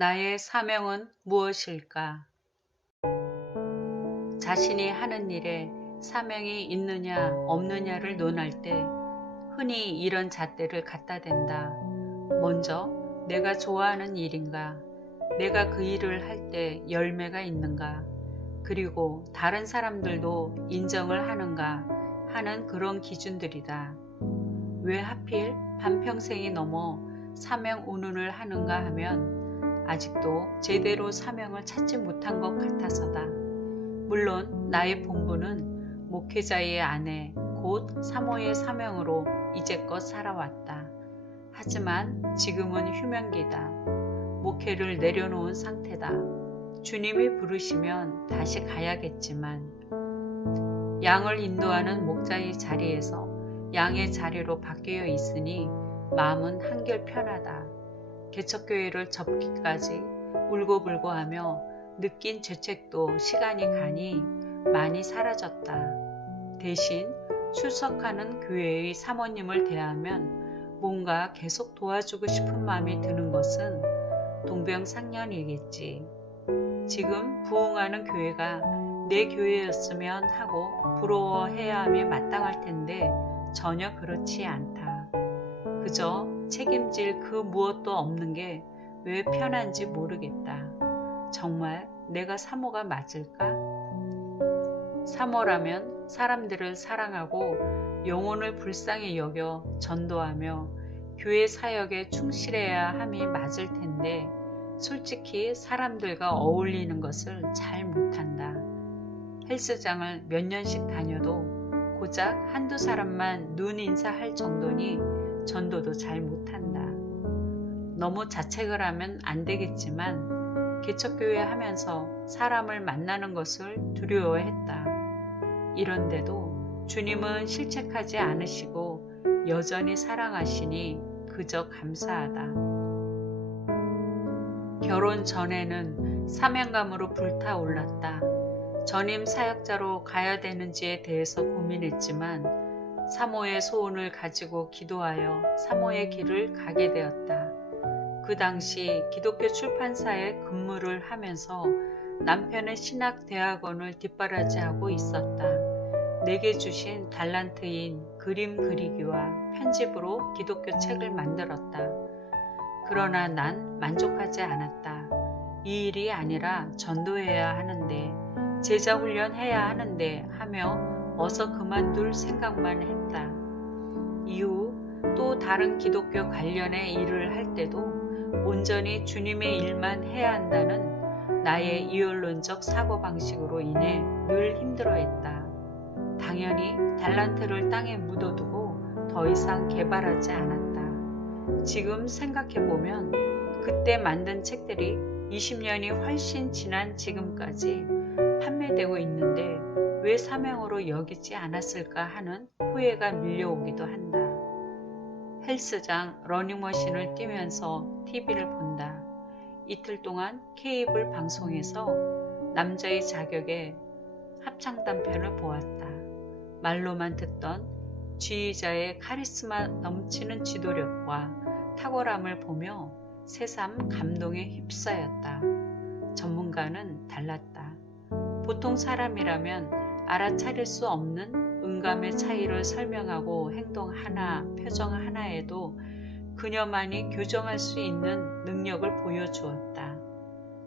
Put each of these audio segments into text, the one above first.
나의 사명은 무엇일까? 자신이 하는 일에 사명이 있느냐 없느냐를 논할 때 흔히 이런 잣대를 갖다 댄다. 먼저 내가 좋아하는 일인가? 내가 그 일을 할 때 열매가 있는가? 그리고 다른 사람들도 인정을 하는가 하는 그런 기준들이다. 왜 하필 반평생이 넘어 사명 운운을 하는가 하면 아직도 제대로 사명을 찾지 못한 것 같아서다. 물론 나의 본분은 목회자의 아내 곧 사모의 사명으로 이제껏 살아왔다. 하지만 지금은 휴명기다. 목회를 내려놓은 상태다. 주님이 부르시면 다시 가야겠지만 양을 인도하는 목자의 자리에서 양의 자리로 바뀌어 있으니 마음은 한결 편하다. 개척교회를 접기까지 울고불고하며 느낀 죄책도 시간이 가니 많이 사라졌다. 대신 출석하는 교회의 사모님을 대하면 뭔가 계속 도와주고 싶은 마음이 드는 것은 동병상련이겠지. 지금 부흥하는 교회가 내 교회였으면 하고 부러워해야 함이 마땅할 텐데 전혀 그렇지 않다. 그저 책임질 그 무엇도 없는 게 왜 편한지 모르겠다. 정말 내가 사모가 맞을까? 사모라면 사람들을 사랑하고 영혼을 불쌍히 여겨 전도하며 교회 사역에 충실해야 함이 맞을 텐데 솔직히 사람들과 어울리는 것을 잘 못한다. 헬스장을 몇 년씩 다녀도 고작 한두 사람만 눈 인사할 정도니 전도도 잘 못한다. 너무 자책을 하면 안 되겠지만 개척교회 하면서 사람을 만나는 것을 두려워했다. 이런데도 주님은 실책하지 않으시고 여전히 사랑하시니 그저 감사하다. 결혼 전에는 사명감으로 불타올랐다. 전임 사역자로 가야 되는지에 대해서 고민했지만 사모의 소원을 가지고 기도하여 사모의 길을 가게 되었다. 그 당시 기독교 출판사에 근무를 하면서 남편의 신학대학원을 뒷바라지하고 있었다. 내게 주신 달란트인 그림 그리기와 편집으로 기독교 책을 만들었다. 그러나 난 만족하지 않았다. 이 일이 아니라 전도해야 하는데, 제자 훈련해야 하는데 하며 어서 그만둘 생각만 했다. 이후 또 다른 기독교 관련의 일을 할 때도 온전히 주님의 일만 해야 한다는 나의 이율론적 사고방식으로 인해 늘 힘들어했다. 당연히 달란트를 땅에 묻어두고 더 이상 개발하지 않았다. 지금 생각해보면 그때 만든 책들이 20년이 훨씬 지난 지금까지 판매되고 있는데 왜 사명으로 여기지 않았을까 하는 후회가 밀려오기도 한다. 헬스장 러닝머신을 뛰면서 TV를 본다. 이틀 동안 케이블 방송에서 남자의 자격에 합창 단편을 보았다. 말로만 듣던 지휘자의 카리스마 넘치는 지도력과 탁월함을 보며 새삼 감동에 휩싸였다. 전문가는 달랐다. 보통 사람이라면 알아차릴 수 없는 음감의 차이를 설명하고 행동 하나, 표정 하나에도 그녀만이 교정할 수 있는 능력을 보여주었다.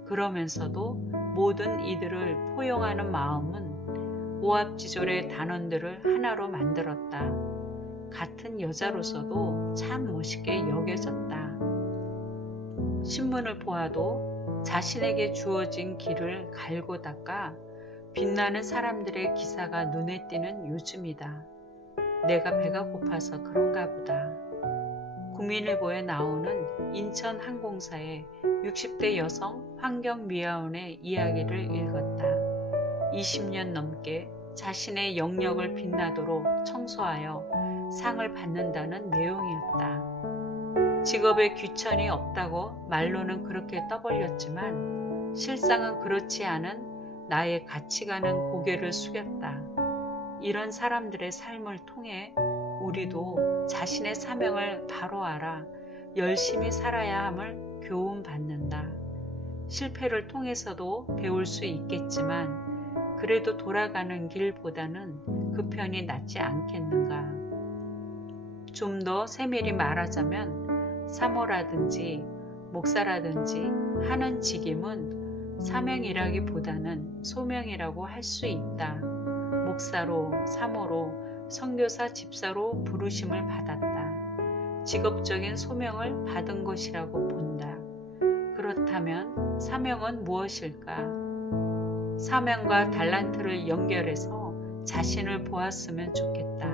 그러면서도 모든 이들을 포용하는 마음은 오합지졸의 단원들을 하나로 만들었다. 같은 여자로서도 참 멋있게 여겨졌다. 신문을 보아도 자신에게 주어진 길을 갈고 닦아 빛나는 사람들의 기사가 눈에 띄는 요즘이다. 내가 배가 고파서 그런가 보다. 국민일보에 나오는 인천항공사의 60대 여성 환경미화원의 이야기를 읽었다. 20년 넘게 자신의 영역을 빛나도록 청소하여 상을 받는다는 내용이었다. 직업에 귀천이 없다고 말로는 그렇게 떠벌렸지만 실상은 그렇지 않은 나의 가치관은 고개를 숙였다. 이런 사람들의 삶을 통해 우리도 자신의 사명을 바로 알아 열심히 살아야 함을 교훈받는다. 실패를 통해서도 배울 수 있겠지만 그래도 돌아가는 길보다는 그 편이 낫지 않겠는가. 좀 더 세밀히 말하자면 사모라든지 목사라든지 하는 직임은 사명이라기보다는 소명이라고 할 수 있다. 목사로, 사모로, 선교사, 집사로 부르심을 받았다. 직업적인 소명을 받은 것이라고 본다. 그렇다면 사명은 무엇일까? 사명과 달란트를 연결해서 자신을 보았으면 좋겠다.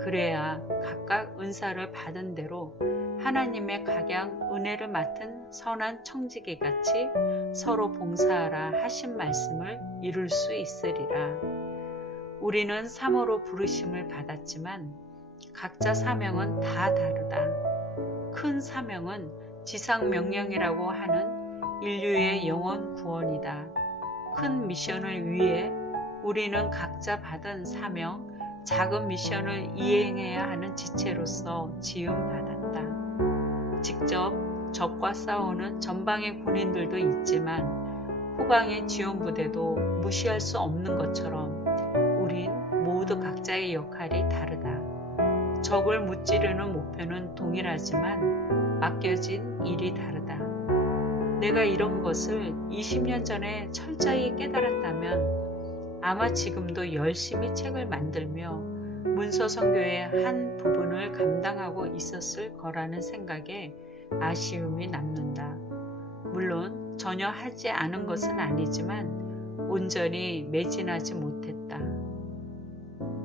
그래야 각각 은사를 받은 대로 하나님의 각양 은혜를 맡은 선한 청지기 같이 서로 봉사하라 하신 말씀을 이룰 수 있으리라. 우리는 사모로 부르심을 받았지만 각자 사명은 다 다르다. 큰 사명은 지상 명령이라고 하는 인류의 영혼 구원이다. 큰 미션을 위해 우리는 각자 받은 사명, 작은 미션을 이행해야 하는 지체로서 지음받았다. 직접 적과 싸우는 전방의 군인들도 있지만 후방의 지원부대도 무시할 수 없는 것처럼 우린 모두 각자의 역할이 다르다. 적을 무찌르는 목표는 동일하지만 맡겨진 일이 다르다. 내가 이런 것을 20년 전에 철저히 깨달았다면 아마 지금도 열심히 책을 만들며 문서 선교의 한 부분을 감당하고 있었을 거라는 생각에 아쉬움이 남는다. 물론 전혀 하지 않은 것은 아니지만 온전히 매진하지 못했다.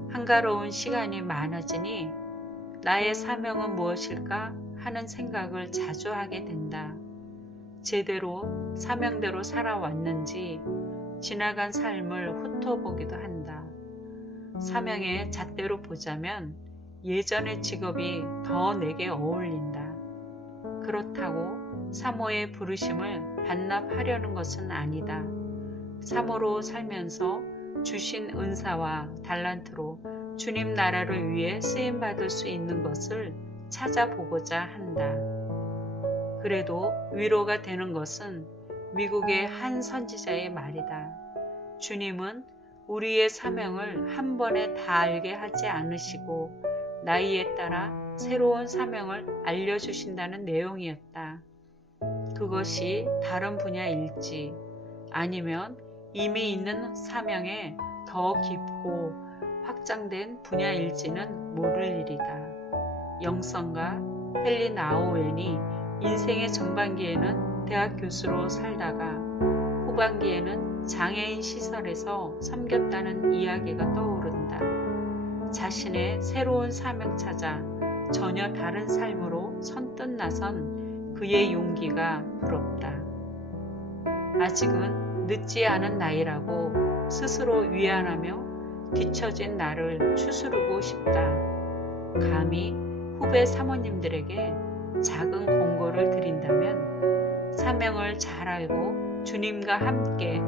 한가로운 시간이 많아지니 나의 사명은 무엇일까 하는 생각을 자주 하게 된다. 제대로 사명대로 살아왔는지 지나간 삶을 훑어보기도 한다. 사명의 잣대로 보자면 예전의 직업이 더 내게 어울린다. 그렇다고 사모의 부르심을 반납하려는 것은 아니다. 사모로 살면서 주신 은사와 달란트로 주님 나라를 위해 쓰임받을 수 있는 것을 찾아보고자 한다. 그래도 위로가 되는 것은 미국의 한 선지자의 말이다. 주님은 우리의 사명을 한 번에 다 알게 하지 않으시고 나이에 따라 새로운 사명을 알려주신다는 내용이었다. 그것이 다른 분야일지 아니면 이미 있는 사명에 더 깊고 확장된 분야일지는 모를 일이다. 영성가 헬린 아우엔이 인생의 전반기에는 대학 교수로 살다가 후반기에는 장애인 시설에서 섬겼다는 이야기가 떠오른다. 자신의 새로운 사명 찾아 전혀 다른 삶으로 선뜻 나선 그의 용기가 부럽다. 아직은 늦지 않은 나이라고 스스로 위안하며 뒤처진 나를 추스르고 싶다. 감히 후배 사모님들에게 작은 공고를 드린다면 사명을 잘 알고 주님과 함께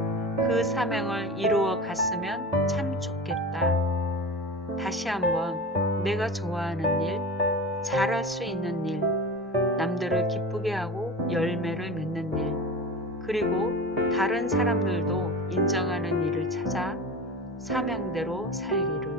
그 사명을 이루어 갔으면 참 좋겠다. 다시 한번 내가 좋아하는 일, 잘할 수 있는 일, 남들을 기쁘게 하고 열매를 맺는 일, 그리고 다른 사람들도 인정하는 일을 찾아 사명대로 살기를.